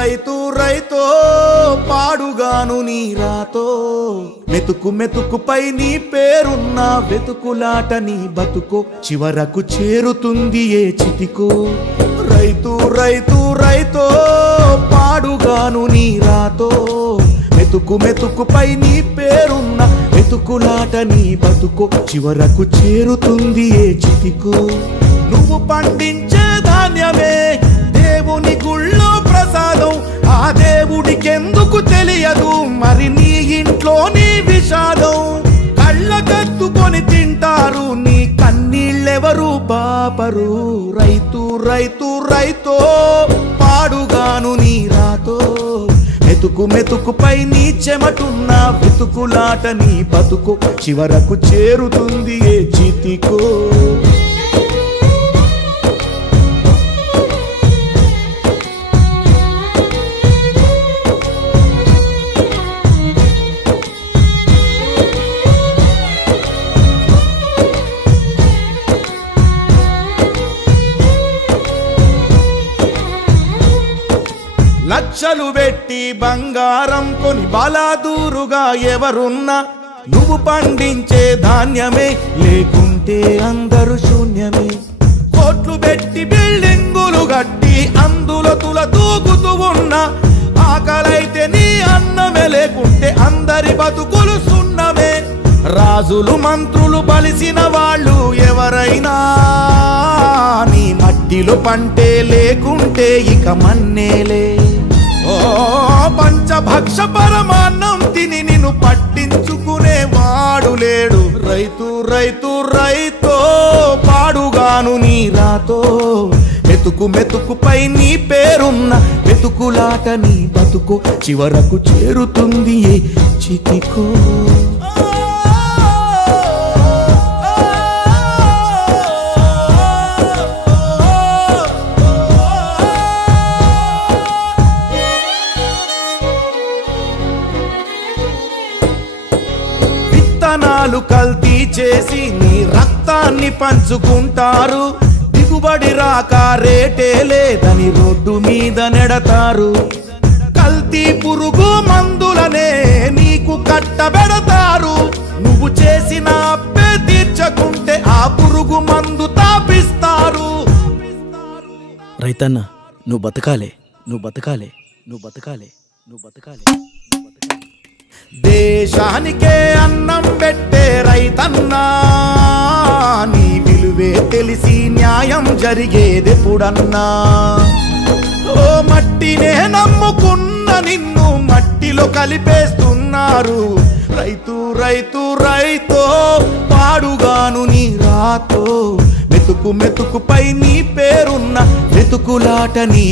రైతు రైతో పాడుగాను నీ రాతో మెతుకు మెతుకుపై నీ పేరున్న వెతుకులాట నీ బతుకో చివరకు చేరుతుంది ఏ చితికో రైతు రైతు రైతో పాడుగాను నీ రాతో మెతుకు మెతుకుపై నీ పేరున్న వెతుకులాట నీ బతుకో చివరకు చేరుతుంది ఏ చితికో నువ్వు పండించే ధాన్యమే దేవుని గుళ్ళో ప్రసాదం ఆ దేవుడికెందుకు తెలియదు మరి నీ ఇంట్లో నీ విషాదం కళ్ళకత్తుకొని తింటారు నీ కన్నీళ్ళెవరు పాపరు రైతు రైతు రైతో పాడుగాను నీ రాతో మెతుకు మెతుకుపై నీ చెమటున్న వెతుకులాట నీ బతుకు చివరకు చేరుతుంది ఏ చితికో లక్షలు పెట్టి బంగారం కొని బలాదూరుగా ఎవరున్నా నువ్వు పండించే ధాన్యమే లేకుంటే అందరూ శూన్యమే కోట్లు పెట్టి బిల్డింగులు కట్టి అందులో తుల దూకుతూ ఉన్నా ఆకలైతే నీ అన్నమే లేకుంటే అందరి బతుకులు సున్నమే రాజులు మంత్రులు బలిసిన వాళ్ళు ఎవరైనా నీ మట్టిలో పంటే లేకుంటే ఇక మన్నేలే ఓ పంచభక్ష పరమాన్నం తిని నిన్ను పట్టించుకునే వాడు లేడు రైతు రైతు రైతో పాడుగాను నీ రాతో మెతుకు మెతుకుపై నీ పేరున్న వెతుకులాట నీ బతుకు చివరకు చేరుతుంది ఏ చితికో విత్తనాలు కల్తీ చేసి నీ రక్తాన్ని పంచుకుంటారు దిగుబడి రాక రేటే లేదని రోడ్డు మీద నెడతారు కల్తీ పురుగు మందులనే నీకు కట్టబెడతారు నువ్వు చేసిన అప్పే తీర్చకుంటే ఆ పురుగు మందు తాపిస్తారు రైతన్న నువ్వు బతకాలే నువ్వు బతకాలే నువ్వు బతకాలే నువ్వు బతకాలే దేశానికే అన్నం పెట్టే రైతన్నా నీ విలువే తెలిసి న్యాయం జరిగేదెప్పుడన్నా ఓ మట్టినే నమ్ముకున్న నిన్ను మట్టిలో కలిపేస్తున్నారు రైతు రైతు రైతో పాడుగాను నీ రాతో మెతుకు మెతుకుపై నీ పేరున్న వెతుకులాట నీ